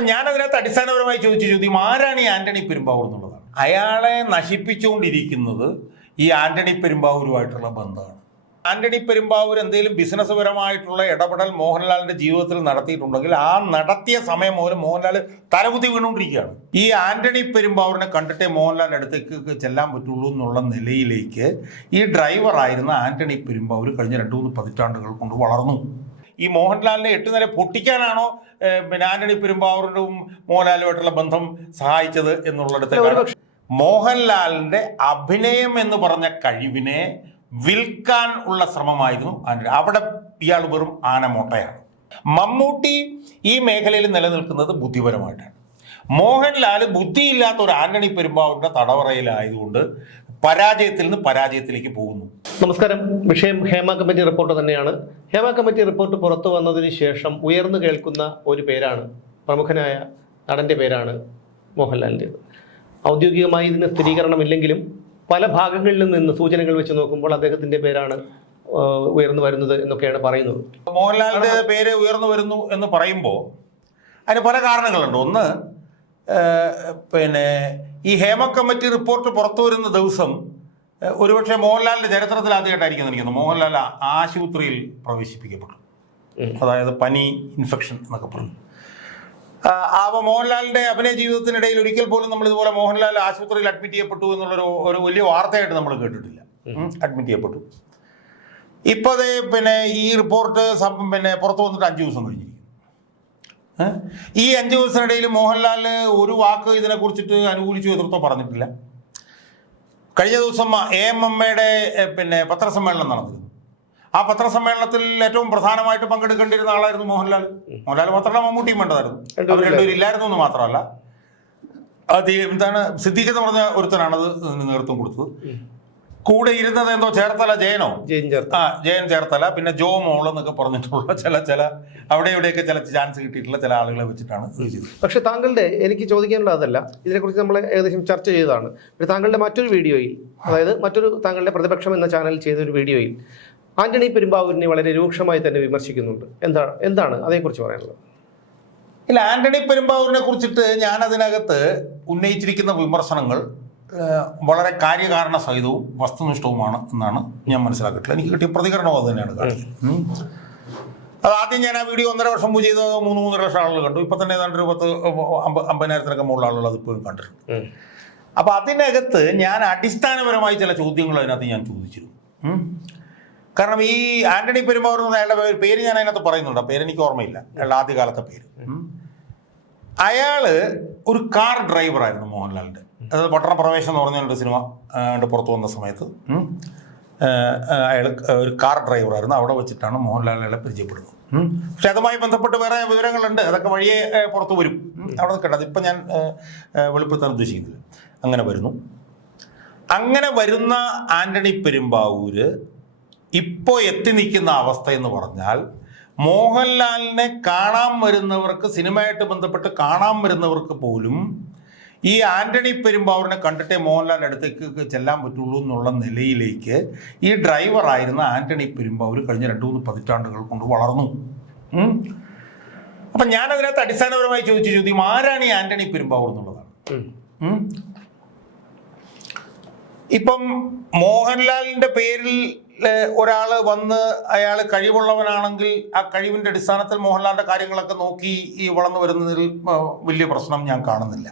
അപ്പം ഞാനതിനകത്ത് അടിസ്ഥാനപരമായി ചോദിച്ച ചോദ്യം ആരാണ് ഈ ആന്റണി പെരുമ്പാവൂർ എന്നുള്ളതാണ്. അയാളെ നശിപ്പിച്ചുകൊണ്ടിരിക്കുന്നത് ഈ ആന്റണി പെരുമ്പാവൂരുമായിട്ടുള്ള ബന്ധമാണ്. ആന്റണി പെരുമ്പാവൂർ എന്തെങ്കിലും ബിസിനസ് പരമായിട്ടുള്ള ഇടപെടൽ മോഹൻലാലിന്റെ ജീവിതത്തിൽ നടത്തിയിട്ടുണ്ടെങ്കിൽ ആ നടത്തിയ സമയം മുതൽ മോഹൻലാൽ തലകുത്തി വീണുകൊണ്ടിരിക്കുകയാണ്. ഈ ആന്റണി പെരുമ്പാവൂരിനെ കണ്ടിട്ടേ മോഹൻലാലിന്റെ അടുത്തേക്ക് ചെല്ലാൻ പറ്റുള്ളൂ എന്നുള്ള നിലയിലേക്ക് ഈ ഡ്രൈവറായിരുന്ന ആന്റണി പെരുമ്പാവൂർ കഴിഞ്ഞ 2-3 പതിറ്റാണ്ടുകൾ കൊണ്ട് വളർന്നു. ഈ മോഹൻലാലിനെ 8 നില പൊട്ടിക്കാനാണോ പിന്നെ ആന്റണി പെരുമ്പാവൂരിനും മോഹൻലാലുമായിട്ടുള്ള ബന്ധം സഹായിച്ചത് എന്നുള്ളിടത്ത് മോഹൻലാലിന്റെ അഭിനയം എന്ന് പറഞ്ഞ കഴിവിനെ വിൽക്കാൻ ഉള്ള ശ്രമമായിരുന്നു ആന്റണി. അവിടെ ഇയാൾ വെറും ആനമോട്ടയാണ്. മമ്മൂട്ടി ഈ മേഖലയിൽ നിലനിൽക്കുന്നത് ബുദ്ധിപരമായിട്ടാണ്. മോഹൻലാൽ ബുദ്ധിയില്ലാത്ത ഒരു ആന്റണി പെരുമ്പാവൂരിന്റെ തടവറയിലായതുകൊണ്ട് പരാജയത്തിൽ നിന്ന് പരാജയത്തിലേക്ക് പോകുന്നു. നമസ്കാരം. വിഷയം ഹേമ കമ്മിറ്റി റിപ്പോർട്ട് തന്നെയാണ്. ഹേമ കമ്മിറ്റി റിപ്പോർട്ട് പുറത്തു വന്നതിന് ശേഷം ഉയർന്നു കേൾക്കുന്ന ഒരു പേരാണ്, പ്രമുഖനായ നടന്റെ പേരാണ് മോഹൻലാലിൻ്റെത്. ഔദ്യോഗികമായി ഇതിന് സ്ഥിരീകരണമില്ലെങ്കിലും പല ഭാഗങ്ങളിൽ നിന്ന് സൂചനകൾ വെച്ച് നോക്കുമ്പോൾ അദ്ദേഹത്തിന്റെ പേരാണ് ഉയർന്നു വരുന്നത് എന്നൊക്കെയാണ് പറയുന്നത്. മോഹൻലാലിന്റെ പേര് ഉയർന്നു വരുന്നു എന്ന് പറയുമ്പോൾ അതിന് പല കാരണങ്ങളുണ്ട്. ഒന്ന്, പിന്നെ ഈ ഹേമ കമ്മിറ്റി റിപ്പോർട്ട് പുറത്തു വരുന്ന ദിവസം ഒരുപക്ഷെ മോഹൻലാലിന്റെ ചരിത്രത്തിൽ ആദ്യമായിട്ടായിരിക്കും എനിക്കുന്നത് മോഹൻലാൽ ആശുപത്രിയിൽ പ്രവേശിപ്പിക്കപ്പെട്ടു. അതായത് പനി, ഇൻഫെക്ഷൻ എന്നൊക്കെ പറഞ്ഞു. അപ്പോൾ മോഹൻലാലിന്റെ അഭിനയ ജീവിതത്തിനിടയിൽ ഒരിക്കൽ പോലും നമ്മൾ ഇതുപോലെ മോഹൻലാൽ ആശുപത്രിയിൽ അഡ്മിറ്റ് ചെയ്യപ്പെട്ടു എന്നുള്ളൊരു വലിയ വാർത്തയായിട്ട് നമ്മൾ കേട്ടിട്ടില്ല. അഡ്മിറ്റ് ചെയ്യപ്പെട്ടു. ഇപ്പോൾ അത് പിന്നെ ഈ റിപ്പോർട്ട് പിന്നെ പുറത്തു വന്നിട്ട് 5 ദിവസം കഴിഞ്ഞിരിക്കും. ഈ 5 ദിവസത്തിനിടയിൽ മോഹൻലാൽ ഒരു വാക്ക് ഇതിനെക്കുറിച്ചിട്ട് അനുകൂലിച്ചു എതിർത്തോ പറഞ്ഞിട്ടില്ല. കഴിഞ്ഞ ദിവസം AMMയുടെ പിന്നെ പത്രസമ്മേളനം നടന്നിരുന്നു. ആ പത്രസമ്മേളനത്തിൽ ഏറ്റവും പ്രധാനമായിട്ട് പങ്കെടുക്കേണ്ടിരുന്ന ആളായിരുന്നു മോഹൻലാൽ. മോഹൻലാൽ മാത്രമല്ല, മമ്മൂട്ടിയും വേണ്ടതായിരുന്നു. അവർ രണ്ടുപേരും ഇല്ലായിരുന്നു എന്ന് മാത്രമല്ല, എന്താണ് സിദ്ദീഖ് എന്ന് പറഞ്ഞ ഒരുത്തനാണത് നേതൃത്വം കൊടുത്തത്. കൂടെ ഇരുന്നത് എന്തോ ചേർത്തല ജയൻ ചേർത്തല, പിന്നെ ജോ മോൾ എന്നൊക്കെ പറഞ്ഞിട്ടുള്ള ചില അവിടെ ഇവിടെയൊക്കെ ചില ചാൻസ് കിട്ടിയിട്ടുള്ള ചില ആളുകളെ വെച്ചിട്ടാണ് ഇത് ചെയ്തത്. പക്ഷെ താങ്കളുടെ എനിക്ക് ചോദിക്കാനുള്ള അതല്ല, ഇതിനെക്കുറിച്ച് നമ്മൾ ഏകദേശം ചർച്ച ചെയ്തതാണ്. താങ്കളുടെ മറ്റൊരു വീഡിയോയിൽ, അതായത് താങ്കളുടെ പ്രതിപക്ഷം എന്ന ചാനൽ ചെയ്ത ഒരു വീഡിയോയിൽ ആന്റണി പെരുമ്പാവൂരിനെ വളരെ രൂക്ഷമായി തന്നെ വിമർശിക്കുന്നുണ്ട്. എന്താണ് അതേക്കുറിച്ച് പറയാനുള്ളത്? ഇല്ല, ആന്റണി പെരുമ്പാവൂരിനെ കുറിച്ചിട്ട് ഞാൻ അതിനകത്ത് ഉന്നയിച്ചിരിക്കുന്ന വിമർശനങ്ങൾ വളരെ കാര്യകാരണ സഹിതവും വസ്തുനിഷ്ഠവുമാണ് എന്നാണ് ഞാൻ മനസ്സിലാക്കിയിട്ടുള്ളത്. എനിക്ക് കിട്ടിയ പ്രതികരണം അത് തന്നെയാണ് കാണിച്ചത്. അത് ആദ്യം ഞാൻ ആ വീഡിയോ 1.5 വർഷം മുമ്പ് ചെയ്ത് 3-3.5 ലക്ഷം ആളുകൾ കണ്ടു. ഇപ്പം തന്നെ ഏതാണ്ട് 50,000-50,000 മുകളിൽ ആളുകൾ അതിപ്പോഴും കണ്ടിട്ടുണ്ട്. അപ്പം അതിനകത്ത് ഞാൻ അടിസ്ഥാനപരമായി ചില ചോദ്യങ്ങൾ അതിനകത്ത് ഞാൻ ചോദിച്ചിരുന്നു. കാരണം ഈ ആന്റണി പെരുമ്പാവൂർ എന്ന അയാളുടെ പേര് ഞാൻ അതിനകത്ത് പറയുന്നുണ്ട്. ആ പേരെനിക്ക് ഓർമ്മയില്ല, അയാളുടെ ആദ്യകാലത്തെ പേര്. അയാള് ഒരു കാർ ഡ്രൈവറായിരുന്നു മോഹൻലാലിൻ്റെ. അതായത് പട്ടണപ്രവേശം എന്ന് പറഞ്ഞൊരു സിനിമ പുറത്തു വന്ന സമയത്ത് അയാൾ ഒരു കാർ ഡ്രൈവറായിരുന്നു. അവിടെ വെച്ചിട്ടാണ് മോഹൻലാൽ അയാളെ പരിചയപ്പെടുന്നത്. പക്ഷെ അതുമായി ബന്ധപ്പെട്ട് വേറെ വിവരങ്ങളുണ്ട്, അതൊക്കെ വഴിയെ പുറത്തു വരും. അവിടെ നിൽക്കട്ടെ, അതിപ്പോൾ ഞാൻ വെളിപ്പെടുത്താൻ ഉദ്ദേശിക്കുന്നില്ല. അങ്ങനെ വരുന്ന ആന്റണി പെരുമ്പാവൂര് ഇപ്പോൾ എത്തി നിൽക്കുന്ന അവസ്ഥ എന്ന് പറഞ്ഞാൽ, മോഹൻലാലിനെ കാണാൻ വരുന്നവർക്ക്, സിനിമയായിട്ട് ബന്ധപ്പെട്ട് കാണാൻ വരുന്നവർക്ക് പോലും ഈ ആന്റണി പെരുമ്പാവൂരിനെ കണ്ടിട്ടേ മോഹൻലാലിൻ്റെ അടുത്തേക്ക് ചെല്ലാൻ പറ്റുള്ളൂ എന്നുള്ള നിലയിലേക്ക് ഈ ഡ്രൈവറായിരുന്ന ആന്റണി പെരുമ്പാവൂർ കഴിഞ്ഞ 2-3 പതിറ്റാണ്ടുകൾ കൊണ്ട് വളർന്നു. അപ്പം ഞാനതിനകത്ത് അടിസ്ഥാനപരമായി ചോദിച്ച ചോദ്യം ആരാണ് ഈ ആന്റണി പെരുമ്പാവൂർ എന്നുള്ളതാണ്. ഇപ്പം മോഹൻലാലിൻ്റെ പേരിൽ ഒരാൾ വന്ന് അയാൾ കഴിവുള്ളവനാണെങ്കിൽ ആ കഴിവിൻ്റെ അടിസ്ഥാനത്തിൽ മോഹൻലാലിൻ്റെ കാര്യങ്ങളൊക്കെ നോക്കി ഈ വളർന്നു വരുന്നതിൽ വലിയ പ്രശ്നം ഞാൻ കാണുന്നില്ല.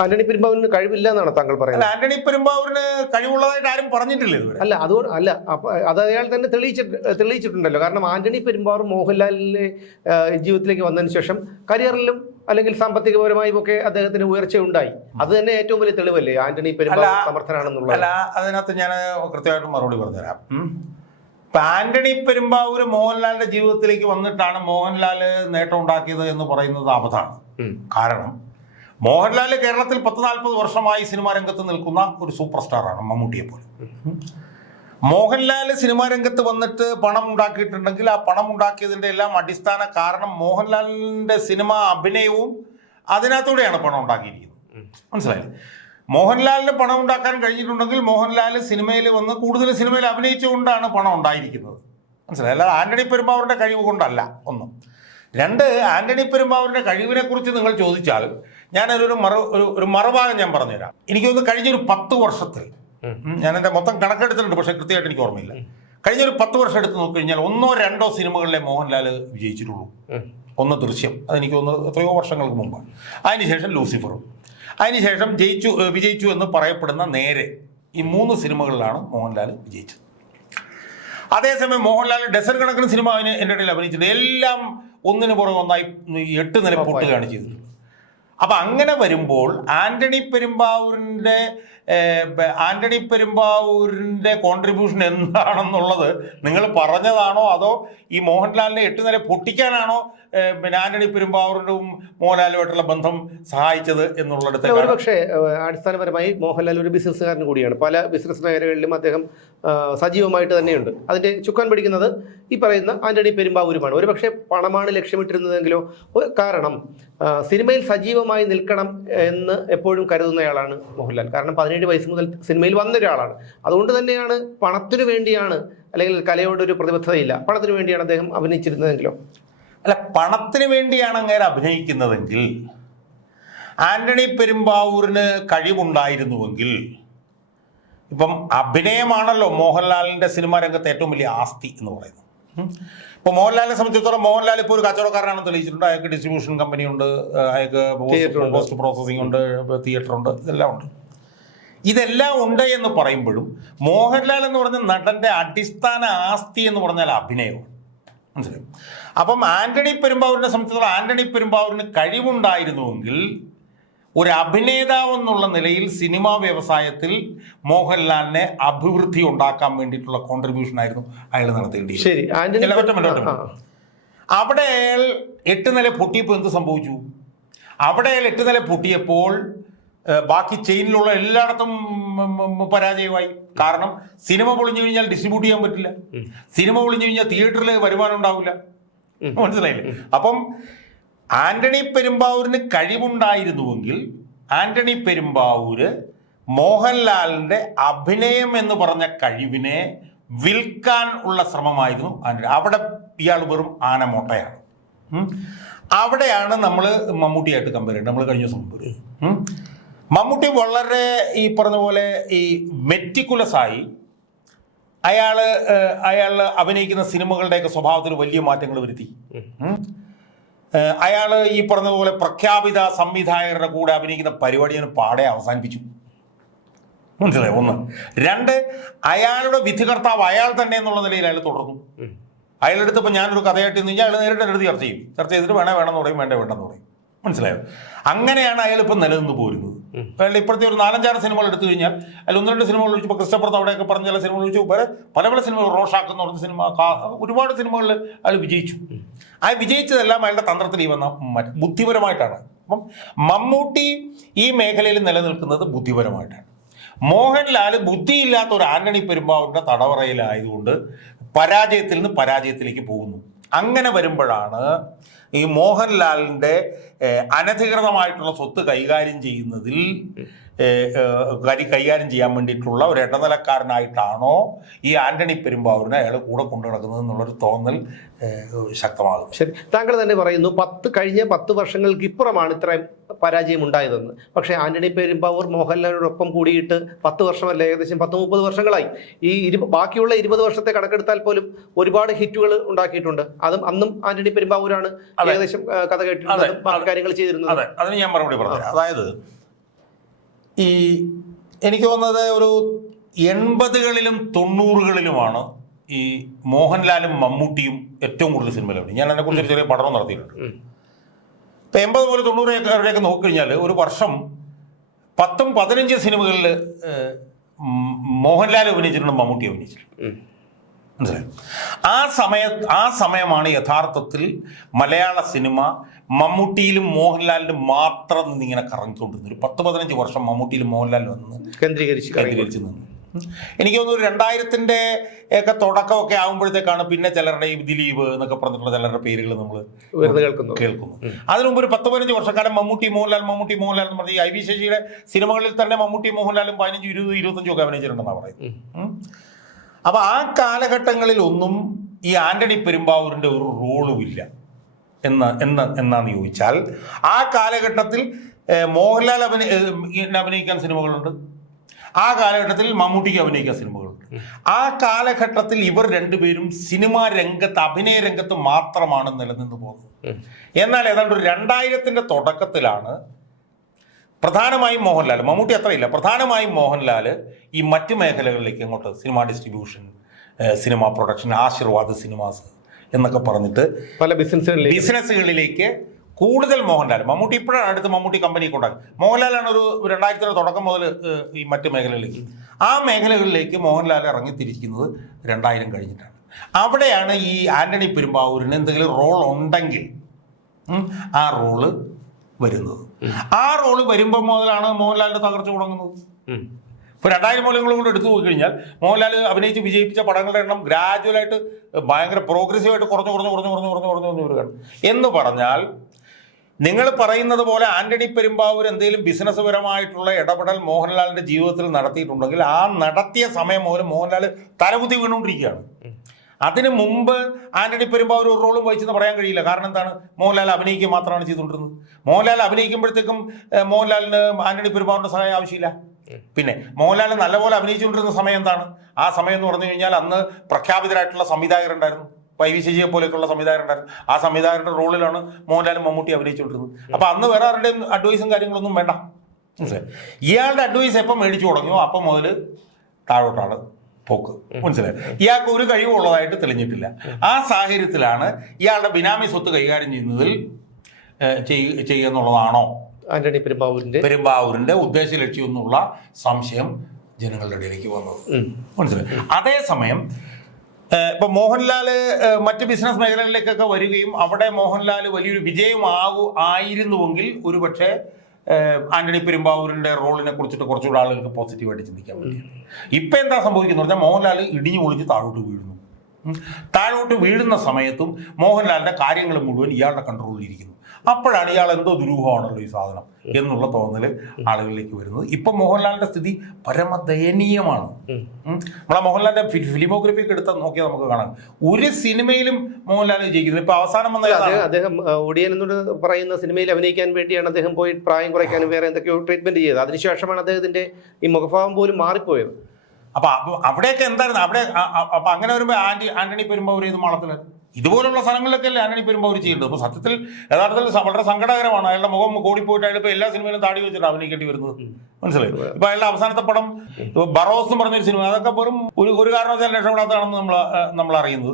ആന്റണി പെരുമ്പാവൂരിന് കഴിവില്ല എന്നാണ് താങ്കൾ പറയുന്നത്? ആന്റണി പെരുമ്പാവൂരിന് കഴിവുള്ളതായിട്ട് ആരും പറഞ്ഞിട്ടില്ല ഇതുവരെ. അല്ല, അതുകൊണ്ട് അല്ല, അത് അയാൾ തന്നെ തെളിയിച്ചിട്ടുണ്ടല്ലോ. കാരണം ആന്റണി പെരുമ്പാവൂർ മോഹൻലാലിന്റെ ജീവിതത്തിലേക്ക് വന്നതിന് ശേഷം കരിയറിലും അല്ലെങ്കിൽ സാമ്പത്തികപരമായും ഒക്കെ അദ്ദേഹത്തിന് ഉയർച്ച ഉണ്ടായി. അത് തന്നെ ഏറ്റവും വലിയ തെളിവല്ലേ ആന്റണി പെരുമ്പാവൂർ സമർത്ഥനാണെന്നുള്ളത്? അല്ല, അതിനകത്ത് ഞാൻ കൃത്യമായിട്ട് മറുപടി പറഞ്ഞുതരാം. ഇപ്പം ആന്റണി പെരുമ്പാവൂർ മോഹൻലാലിന്റെ ജീവിതത്തിലേക്ക് വന്നിട്ടാണ് മോഹൻലാൽ നേട്ടം ഉണ്ടാക്കിയത് എന്ന് പറയുന്നത് അബദ്ധമാണ്. കാരണം മോഹൻലാൽ കേരളത്തിൽ 10-40 വർഷമായി സിനിമാ രംഗത്ത് നിൽക്കുന്ന ഒരു സൂപ്പർ സ്റ്റാറാണ്, മമ്മൂട്ടിയെ പോലെ. മോഹൻലാൽ സിനിമാ രംഗത്ത് വന്നിട്ട് പണം ഉണ്ടാക്കിയിട്ടുണ്ടെങ്കിൽ ആ പണം ഉണ്ടാക്കിയതിൻ്റെ എല്ലാം അടിസ്ഥാന കാരണം മോഹൻലാലിൻ്റെ സിനിമ അഭിനയവും അതിനകത്തൂടെയാണ് പണം ഉണ്ടാക്കിയിരിക്കുന്നത്. മനസ്സിലായില്ലേ? മോഹൻലാലിന് പണം ഉണ്ടാക്കാൻ കഴിഞ്ഞിട്ടുണ്ടെങ്കിൽ മോഹൻലാൽ സിനിമയിൽ വന്ന് കൂടുതൽ സിനിമയിൽ അഭിനയിച്ചുകൊണ്ടാണ് പണം ഉണ്ടായിരിക്കുന്നത്. മനസ്സിലായി? അല്ലാതെ ആന്റണി പെരുമ്പാവൂരിൻ്റെ കഴിവ് കൊണ്ടല്ല. ഒന്നും രണ്ട്, ആന്റണി പെരുമ്പാവൂരിന്റെ കഴിവിനെ കുറിച്ച് നിങ്ങൾ ചോദിച്ചാൽ ഞാനതൊരു ഒരു മറുഭാഗം ഞാൻ പറഞ്ഞുതരാം. എനിക്ക് തോന്നുന്നു കഴിഞ്ഞൊരു 10 വർഷത്തിൽ, ഞാൻ എൻ്റെ മൊത്തം കണക്കെടുത്തിട്ടുണ്ട്, പക്ഷേ കൃത്യമായിട്ട് എനിക്ക് ഓർമ്മയില്ല. കഴിഞ്ഞൊരു 10 വർഷം എടുത്ത് നോക്കിക്കഴിഞ്ഞാൽ 1-2 സിനിമകളിലെ മോഹൻലാൽ വിജയിച്ചിട്ടുള്ളൂ. ഒന്ന് ദൃശ്യം, അതെനിക്ക് തോന്നുന്നത് എത്രയോ വർഷങ്ങൾക്ക് മുമ്പാണ്. അതിനുശേഷം ലൂസിഫറും, അതിനുശേഷം വിജയിച്ചു എന്ന് പറയപ്പെടുന്ന നേരെ, ഈ 3 സിനിമകളിലാണ് മോഹൻലാൽ വിജയിച്ചത്. അതേസമയം മോഹൻലാൽ ഡസൻ കണക്കിന് സിനിമ എൻ്റെ ഇടയിൽ അഭിനയിച്ചിട്ടുണ്ട്. എല്ലാം ഒന്നിനു പുറകെ ഒന്നായി 8 നില പൊട്ടുകയാണ് ചെയ്തിട്ടുള്ളത്. അപ്പം അങ്ങനെ വരുമ്പോൾ ആന്റണി പെരുമ്പാവൂരിൻ്റെ കോൺട്രിബ്യൂഷൻ എന്താണെന്നുള്ളത് നിങ്ങൾ പറഞ്ഞതാണോ അതോ ഈ മോഹൻലാലിനെ 8 നില പൊട്ടിക്കാനാണോ ആന്റണി പെരുമ്പാവൂരിനും മോഹൻലാലുമായിട്ടുള്ള ബന്ധം സഹായിച്ചത് എന്നുള്ളിടത്ത്? ഒരുപക്ഷെ അടിസ്ഥാനപരമായി മോഹൻലാൽ ഒരു ബിസിനസ്സുകാരൻ കൂടിയാണ്. പല ബിസിനസ് മേഖലകളിലും അദ്ദേഹം സജീവമായിട്ട് തന്നെയുണ്ട്. അതിൻ്റെ ചുക്കാൻ പിടിക്കുന്നത് ഈ പറയുന്ന ആന്റണി പെരുമ്പാവൂരുമാണ്. ഒരുപക്ഷെ പണമാണ് ലക്ഷ്യമിട്ടിരുന്നതെങ്കിലോ, കാരണം സിനിമയിൽ സജീവമായി നിൽക്കണം എന്ന് എപ്പോഴും കരുതുന്നയാളാണ് മോഹൻലാൽ. കാരണം 17 വയസ്സ് മുതൽ സിനിമയിൽ വന്ന ഒരാളാണ്. അതുകൊണ്ട് തന്നെയാണ് പണത്തിനു വേണ്ടിയാണ്, അല്ലെങ്കിൽ കലയോടൊരു പ്രതിബദ്ധതയില്ല, പണത്തിനു വേണ്ടിയാണ് അദ്ദേഹം അഭിനയിച്ചിരുന്നതെങ്കിലോ? അല്ല, പണത്തിന് വേണ്ടിയാണ് അങ്ങനെ അഭിനയിക്കുന്നതെങ്കിൽ, ആന്റണി പെരുമ്പാവൂരിന് കഴിവുണ്ടായിരുന്നുവെങ്കിൽ, ഇപ്പം അഭിനയമാണല്ലോ മോഹൻലാലിൻ്റെ സിനിമാ രംഗത്ത് ഏറ്റവും വലിയ ആസ്തി എന്ന് പറയുന്നത്. ഇപ്പോൾ മോഹൻലാലിനെ സംബന്ധിച്ചിടത്തോളം മോഹൻലാൽ ഇപ്പോൾ ഒരു കച്ചവടക്കാരനാണെന്ന് തെളിയിച്ചിട്ടുണ്ട്. അയാൾക്ക് ഡിസ്ട്രിബ്യൂഷൻ കമ്പനി ഉണ്ട്, അയാൾക്ക് പോസ്റ്റ് പ്രോസസ്സിംഗ് ഉണ്ട്, തിയേറ്റർ ഉണ്ട്, ഇതെല്ലാം ഉണ്ട്. ഇതെല്ലാം ഉണ്ട് എന്ന് പറയുമ്പോഴും മോഹൻലാൽ എന്ന് പറഞ്ഞ നടൻ്റെ അടിസ്ഥാന ആസ്തി എന്ന് പറഞ്ഞാൽ അഭിനയമാണ്. മനസ്സിലായി? അപ്പം ആന്റണി പെരുമ്പാവൂരിനെ സംബന്ധിച്ചിടത്തോളം ആന്റണി പെരുമ്പാവൂരിന് കഴിവുണ്ടായിരുന്നുവെങ്കിൽ ഒരു അഭിനേതാവ് എന്നുള്ള നിലയിൽ സിനിമാ വ്യവസായത്തിൽ മോഹൻലാലിനെ അഭിവൃദ്ധി ഉണ്ടാക്കാൻ വേണ്ടിയിട്ടുള്ള കോൺട്രിബ്യൂഷൻ ആയിരുന്നു അയാൾ നടത്തിയിട്ടുള്ളത്. അവിടെ അയാൾ 8 നില പൊട്ടിയപ്പോൾ എന്ത് സംഭവിച്ചു? അവിടെ അയാൾ 8 നില പൊട്ടിയപ്പോൾ ബാക്കി ചെയിനിലുള്ള എല്ലായിടത്തും പരാജയമായി. കാരണം സിനിമ പൊളിഞ്ഞു കഴിഞ്ഞാൽ ഡിസ്ട്രിബ്യൂട്ട് ചെയ്യാൻ പറ്റില്ല, സിനിമ പൊളിഞ്ഞു കഴിഞ്ഞാൽ തിയേറ്ററിൽ വരുമാനം ഉണ്ടാവില്ല. മനസ്സിലായില്ലേ? അപ്പം ആന്റണി പെരുമ്പാവൂരിന് കഴിവുണ്ടായിരുന്നുവെങ്കിൽ ആന്റണി പെരുമ്പാവൂര് മോഹൻലാലിന്റെ അഭിനയം എന്ന് പറഞ്ഞ കഴിവിനെ വിൽക്കാൻ ഉള്ള ശ്രമമായിരുന്നു അവിടെ. ഇയാൾ വെറും ആനമോട്ടയാണ്. അവിടെയാണ് നമ്മൾ മമ്മൂട്ടിയായിട്ട് കമ്പയർ ചെയ്യുന്നത്. നമ്മൾ കഴിഞ്ഞ ദിവസം മമ്മൂട്ടി വളരെ ഈ പറഞ്ഞ പോലെ ഈ മെറ്റിക്കുലസായി അയാൾ അഭിനയിക്കുന്ന സിനിമകളുടെയൊക്കെ സ്വഭാവത്തിൽ വലിയ മാറ്റങ്ങൾ വരുത്തി. അയാൾ ഈ പറഞ്ഞ പോലെ പ്രഖ്യാപിത സംവിധായകരുടെ കൂടെ അഭിനയിക്കുന്ന പരിപാടി ഞാൻ പാടെ അവസാനിപ്പിച്ചു. മനസ്സിലായി? 1. 2, അയാളുടെ വിധികർത്താവ് അയാൾ തന്നെ എന്നുള്ള നിലയിൽ അയാൾ തുടർന്നു. അയാളെടുത്തപ്പോൾ ഞാനൊരു കഥയായിട്ട് നിന്ന് കഴിഞ്ഞാൽ അയാൾ നേരിട്ട് എടുത്ത് ചർച്ച ചെയ്തിട്ട് വേണമെന്ന് പറയും, വേണ്ടെന്ന് പറയും. മനസ്സിലായോ? അങ്ങനെയാണ് അയാൾ ഇപ്പം നിലനിന്ന് പോരുന്നത്. അയാൾ ഇപ്പോഴത്തെ ഒരു 4-5 സിനിമകൾ എടുത്തു കഴിഞ്ഞാൽ അതിൽ 1-2 സിനിമകൾ ഒഴിച്ച്, ഇപ്പോൾ ക്രിസ്റ്റഫർ അവിടെയൊക്കെ പറഞ്ഞ ചില സിനിമകൾ ഒഴിച്ച് പല സിനിമകൾ, റോഷാക്ക് എന്ന് പറഞ്ഞ സിനിമ, ഒരുപാട് സിനിമകളിൽ അയാൾ വിജയിച്ചു. ആ വിജയിച്ചതെല്ലാം അയാളുടെ തന്ത്രത്തിൽ വന്ന ബുദ്ധിപരമായിട്ടാണ്. അപ്പം മമ്മൂട്ടി ഈ മേഖലയിൽ നിലനിൽക്കുന്നത് ബുദ്ധിപരമായിട്ടാണ്. മോഹൻലാൽ ബുദ്ധിയില്ലാത്ത ഒരു ആന്റണി പെരുമ്പാവൂരിന്റെ തടവറയിലായതുകൊണ്ട് പരാജയത്തിൽ നിന്ന് പരാജയത്തിലേക്ക് പോകുന്നു. അങ്ങനെ വരുമ്പോഴാണ് ഈ മോഹൻലാലിൻ്റെ അനധികൃതമായിട്ടുള്ള സ്വത്ത് കൈകാര്യം ചെയ്യുന്നതിൽ കൈകാര്യം ചെയ്യാൻ വേണ്ടിയിട്ടുള്ള ഒരു ഇടനിലക്കാരനായിട്ടാണോ ഈ ആന്റണി പെരുമ്പാവൂരിനെ അയാൾ കൂടെ കൊണ്ടു നടക്കുന്നത് എന്നുള്ളൊരു തോന്നൽ ശക്തമാകും. ശരി, താങ്കൾ തന്നെ പറയുന്നു കഴിഞ്ഞ 10 വർഷങ്ങൾക്ക് ഇപ്പുറമാണ് ഇത്രയും പരാജയം ഉണ്ടായതെന്ന്. പക്ഷേ ആന്റണി പെരുമ്പാവൂർ മോഹൻലാലിനോടൊപ്പം കൂടിയിട്ട് 10 വർഷമല്ല, ഏകദേശം 10-30 വർഷങ്ങളായി. ഈ ബാക്കിയുള്ള 20 വർഷത്തെ കണക്കെടുത്താൽ പോലും ഒരുപാട് ഹിറ്റുകൾ ഉണ്ടാക്കിയിട്ടുണ്ട്. അതും അന്നും ആന്റണി പെരുമ്പാവൂരാണ് ഏകദേശം കഥ കേട്ടിരുന്നത്, കാര്യങ്ങൾ ചെയ്തിരുന്നത്. അതെ, അതിന് ഞാൻ മറുപടി പറഞ്ഞു. അതായത് എനിക്ക് തോന്നുന്നത് ഒരു 80കളിലും 90കളിലുമാണ് ഈ മോഹൻലാലും മമ്മൂട്ടിയും ഏറ്റവും കൂടുതൽ സിനിമയിലാണ്. ഞാൻ അതിനെക്കുറിച്ച് ഒരു ചെറിയ പഠനം നടത്തിയിട്ടുണ്ട്. ഇപ്പം 80 മുതൽ 90 നോക്കിക്കഴിഞ്ഞാൽ ഒരു വർഷം 10-15 സിനിമകളിൽ മോഹൻലാൽ അഭിനയിച്ചിട്ടുണ്ട്, മമ്മൂട്ടി അഭിനയിച്ചിട്ടുണ്ട്. മനസ്സിലായി? ആ സമയമാണ് യഥാർത്ഥത്തിൽ മലയാള സിനിമ മമ്മൂട്ടിയിലും മോഹൻലാലിലും മാത്രം നിന്നിങ്ങനെ കറങ്ങിക്കൊണ്ടിരുന്നത്. ഒരു 10-15 വർഷം മമ്മൂട്ടിയിലും മോഹൻലാലിലും വന്ന് കേന്ദ്രീകരിച്ച് നിന്നു. എനിക്ക് തോന്നുന്നു 2000-ന്റെ ഒക്കെ തുടക്കമൊക്കെ ആകുമ്പോഴത്തേക്കാണ് പിന്നെ ചിലരുടെ ഈ ദിലീപ് എന്നൊക്കെ പറഞ്ഞിട്ടുള്ള ചിലരുടെ പേരുകൾ നമ്മൾ കേൾക്കുന്നു. അതിനു മുമ്പ് ഒരു 10-15 വർഷക്കാലം മമ്മൂട്ടി മോഹൻലാൽ എന്ന് പറഞ്ഞ ഈ IV ശശിയുടെ സിനിമകളിൽ തന്നെ മമ്മൂട്ടി മോഹൻലാലും 15-20-25 ഒക്കെ അഭിനയിച്ചിട്ടുണ്ടെന്നാണ് പറയുന്നത്. അപ്പോൾ ആ കാലഘട്ടങ്ങളിലൊന്നും ഈ ആന്റണി പെരുമ്പാവൂരിൻ്റെ ഒരു റോളുമില്ല. എന്നാന്ന് ചോദിച്ചാൽ ആ കാലഘട്ടത്തിൽ മോഹൻലാൽ അഭിനയിക്കാൻ സിനിമകളുണ്ട്, ആ കാലഘട്ടത്തിൽ മമ്മൂട്ടിക്ക് അഭിനയിക്കാൻ സിനിമകളുണ്ട്. ആ കാലഘട്ടത്തിൽ ഇവർ രണ്ടുപേരും സിനിമാ രംഗത്ത്, അഭിനയ രംഗത്ത് മാത്രമാണ് നിലനിന്ന് പോകുന്നത്. എന്നാൽ ഏതാണ്ട് ഒരു 2000-ന്റെ തുടക്കത്തിലാണ് പ്രധാനമായും മോഹൻലാൽ, മമ്മൂട്ടി അത്രയില്ല, പ്രധാനമായും മോഹൻലാൽ ഈ മറ്റ് മേഖലകളിലേക്ക് അങ്ങോട്ട് cinema distribution, cinema production, Aashirvad Cinemas എന്നൊക്കെ പറഞ്ഞിട്ട് പല ബിസിനസ്സുകളിലേക്ക് കൂടുതൽ മോഹൻലാൽ, മമ്മൂട്ടി ഇപ്പോഴാണ് അടുത്ത് മമ്മൂട്ടി കമ്പനി കൊണ്ടാക്കി, മോഹൻലാലാണ് ഒരു 2000-ന്റെ തുടക്കം മുതൽ ഈ മറ്റ് മേഖലകളിലേക്ക്, ആ മേഖലകളിലേക്ക് മോഹൻലാൽ ഇറങ്ങിത്തിരിക്കുന്നത് 2000 കഴിഞ്ഞിട്ടാണ്. അവിടെയാണ് ഈ ആന്റണി പെരുമ്പാവൂരിന് എന്തെങ്കിലും റോൾ ഉണ്ടെങ്കിൽ ആ റോള് വരുന്നത്. ആ റോള് വരുമ്പോൾ മുതലാണ് മോഹൻലാലിന്റെ തകർച്ച തുടങ്ങുന്നത്. ഇപ്പോൾ 2000 മൂല്യങ്ങളും കൂടെ എടുത്തു പോയി കഴിഞ്ഞാൽ മോഹൻലാൽ അഭിനയിച്ച് വിജയിപ്പിച്ച പടങ്ങളുടെ എണ്ണം ഗ്രാജുവലായിട്ട് ഭയങ്കര പ്രോഗ്രസീവായിട്ട് കുറഞ്ഞു വരികയാണ്. എന്ന് പറഞ്ഞാൽ നിങ്ങൾ പറയുന്നത് പോലെ ആന്റണി പെരുമ്പാവൂർ എന്തെങ്കിലും ബിസിനസ് പരമായിട്ടുള്ള ഇടപെടൽ മോഹൻലാലിന്റെ ജീവിതത്തിൽ നടത്തിയിട്ടുണ്ടെങ്കിൽ ആ നടത്തിയ സമയം മുതൽ മോഹൻലാൽ തലകുത്തി വീണുകൊണ്ടിരിക്കുകയാണ്. അതിന് മുമ്പ് ആന്റണി പെരുമ്പാവൂർ ഒരു റോളും വഹിച്ചെന്ന് പറയാൻ കഴിയില്ല. കാരണം എന്താണ്, മോഹൻലാൽ അഭിനയിക്കുക മാത്രമാണ് ചെയ്തുകൊണ്ടിരുന്നത്. മോഹൻലാൽ അഭിനയിക്കുമ്പോഴത്തേക്കും മോഹൻലാലിന് ആന്റണി പെരുമ്പാവൂരിന്റെ സഹായം ആവശ്യമില്ല. പിന്നെ മോഹൻലാൽ നല്ലപോലെ അഭിനയിച്ചുകൊണ്ടിരുന്ന സമയം എന്താണ്, ആ സമയം എന്ന് പറഞ്ഞു കഴിഞ്ഞാൽ അന്ന് പ്രഖ്യാപിതരായിട്ടുള്ള സംവിധായകരുണ്ടായിരുന്നു, വൈ വി ശശിയെ പോലെയൊക്കെയുള്ള സംവിധായകരുണ്ടായിരുന്നു. ആ സംവിധായകരുടെ റോളിലാണ് മോഹൻലാലും മമ്മൂട്ടി അഭിനയിച്ചുകൊണ്ടിരുന്നത്. അപ്പം അന്ന് വേറെ ആരുടെയും അഡ്വൈസും കാര്യങ്ങളൊന്നും വേണ്ട. മനസ്സിലായി? ഇയാളുടെ അഡ്വൈസ് എപ്പം മേടിച്ചു തുടങ്ങിയോ അപ്പം മുതൽ താഴോട്ടാണ് പോക്ക്. മനസ്സിലായി? ഇയാൾക്ക് ഒരു കഴിവുള്ളതായിട്ട് തെളിഞ്ഞിട്ടില്ല. ആ സാഹചര്യത്തിലാണ് ഇയാളുടെ ബിനാമി സ്വത്ത് കൈകാര്യം ചെയ്യുന്നതിൽ ചെയ്യുക എന്നുള്ളതാണോ ആന്റണി പെരുമ്പാവൂരിന്റെ ഉദ്ദേശ ലക്ഷ്യം എന്നുള്ള സംശയം ജനങ്ങളുടെ ഇടയിലേക്ക് വന്നത്. മനസ്സിലായി? അതേസമയം ഇപ്പൊ മോഹൻലാല് മറ്റ് ബിസിനസ് മേഖലകളിലേക്കൊക്കെ വരികയും അവിടെ മോഹൻലാൽ വലിയൊരു ആയിരുന്നുവെങ്കിൽ ഒരുപക്ഷെ ആന്റണി പെരുമ്പാവൂരിന്റെ റോളിനെ കുറിച്ചിട്ട് കുറച്ചുകൂടെ ആളുകൾക്ക് പോസിറ്റീവായിട്ട് ചിന്തിക്കാൻ വേണ്ടിയാണ്. ഇപ്പൊ എന്താ സംഭവിക്കുന്നത് പറഞ്ഞാൽ മോഹൻലാൽ ഇടിഞ്ഞു ഒളിച്ച് താഴോട്ട് വീഴുന്നു. താഴോട്ട് വീഴുന്ന സമയത്തും മോഹൻലാലിന്റെ കാര്യങ്ങൾ മുഴുവൻ ഇയാളുടെ കൺട്രോളിൽ ഇരിക്കുന്നു. അപ്പോഴാണ് ഇയാൾ എന്തോ ദുരൂഹമാണല്ലോ ഈ സാധനം എന്നുള്ള തോന്നല് ആളുകളിലേക്ക് വരുന്നത്. ഇപ്പൊ മോഹൻലാലിന്റെ സ്ഥിതി പരമദയനീയമാണ്. നമ്മളെ മോഹൻലാലിന്റെ ഫിലിമോഗ്രഫി ഒക്കെ എടുത്താൽ നോക്കിയാൽ നമുക്ക് കാണാം, ഒരു സിനിമയിലും മോഹൻലാൽ ജയിക്കുന്നത്. ഇപ്പൊ അവസാനം വന്ന അദ്ദേഹം ഒടിയൻ എന്നോട് പറയുന്ന സിനിമയിൽ അഭിനയിക്കാൻ വേണ്ടിയാണ് അദ്ദേഹം പോയി പ്രായം കുറയ്ക്കാനും വേറെ എന്തൊക്കെയോ ട്രീറ്റ്മെന്റ് ചെയ്തത്. അതിനുശേഷമാണ് അദ്ദേഹത്തിന്റെ ഈ മുഖഭാവം പോലും മാറിപ്പോയത്. അപ്പൊ അവിടെയൊക്കെ എന്തായിരുന്നു അവിടെ? അപ്പൊ അങ്ങനെ വരുമ്പോ ആന്റണി പെരുമ്പാവൂർ ഇത് മാളത്തിലായിരുന്നു. ഇതുപോലുള്ള സ്ഥലങ്ങളിലൊക്കെ അല്ലേ ആന്റണി പെരുമ്പാവൂർ ചെയ്യേണ്ടത്. അപ്പോൾ സത്യത്തിൽ യഥാർത്ഥത്തിൽ വളരെ സങ്കടകരമാണ്. അയാളുടെ മുഖം കൂടിപ്പോയിട്ട് അയാൾ ഇപ്പോൾ എല്ലാ സിനിമയിലും താടി വെച്ചിട്ട് അഭിനയിക്കേണ്ടി വരുന്നത്. മനസ്സിലായി? ഇപ്പൊ അയാളുടെ അവസാനത്തെ പടം ബറോസ് എന്ന് പറഞ്ഞൊരു സിനിമ, അതൊക്കെ വെറും ഒരു കാരണവശാലും രക്ഷപ്പെടാത്തതാണെന്ന് നമ്മൾ അറിയുന്നത്.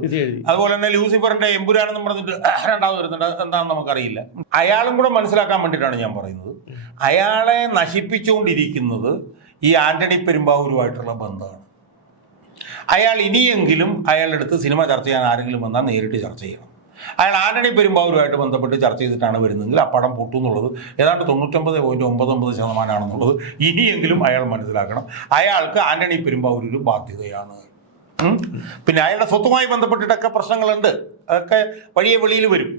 അതുപോലെ തന്നെ ലൂസിഫറിന്റെ എമ്പുരാനെന്ന് പറഞ്ഞിട്ട് രണ്ടാമത് വരുന്നുണ്ട്, എന്താണെന്ന് നമുക്കറിയില്ല. അയാളും കൂടെ മനസ്സിലാക്കാൻ വേണ്ടിയിട്ടാണ് ഞാൻ പറയുന്നത്, അയാളെ നശിപ്പിച്ചുകൊണ്ടിരിക്കുന്നത് ഈ ആന്റണി പെരുമ്പാവൂരുമായിട്ടുള്ള ബന്ധമാണ്. അയാൾ ഇനിയെങ്കിലും അയാളുടെ അടുത്ത് സിനിമ ചർച്ച ചെയ്യാൻ ആരെങ്കിലും വന്നാൽ നേരിട്ട് ചർച്ച ചെയ്യണം. അയാൾ ആന്റണി പെരുമ്പാവൂരുമായിട്ട് ബന്ധപ്പെട്ട് ചർച്ച ചെയ്തിട്ടാണ് വരുന്നതെങ്കിൽ ആ പടം പൊട്ടും എന്നുള്ളത് ഏതാണ്ട് 99.99% ഇനിയെങ്കിലും അയാൾ മനസ്സിലാക്കണം. അയാൾക്ക് ആന്റണി പെരുമ്പാവൂർ ഒരു ബാധ്യതയാണ്. പിന്നെ അയാളുടെ സ്വത്തുമായി ബന്ധപ്പെട്ടിട്ടൊക്കെ പ്രശ്നങ്ങളുണ്ട്, അതൊക്കെ വഴിയെ വെളിയിൽ വരും.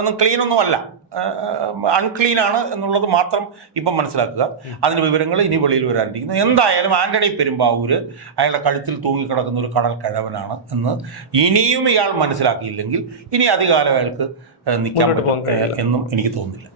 ഒന്നും ക്ലീനൊന്നും അല്ല, അൺക്ലീനാണ് എന്നുള്ളത് മാത്രം ഇപ്പം മനസ്സിലാക്കുക. അതിന് വിവരങ്ങൾ ഇനി വെളിയിൽ വരാണ്ടിരിക്കുന്നു. എന്തായാലും ആന്റണി പെരുമ്പാവൂര് അയാളുടെ കഴുത്തിൽ തൂങ്ങിക്കിടക്കുന്ന ഒരു കടൽ കിഴവനാണ് എന്ന് ഇനിയും ഇയാൾ മനസ്സിലാക്കിയില്ലെങ്കിൽ ഇനി അധികാലം അയാൾക്ക് നിൽക്കാൻ പറ്റും എന്നും എനിക്ക് തോന്നുന്നില്ല.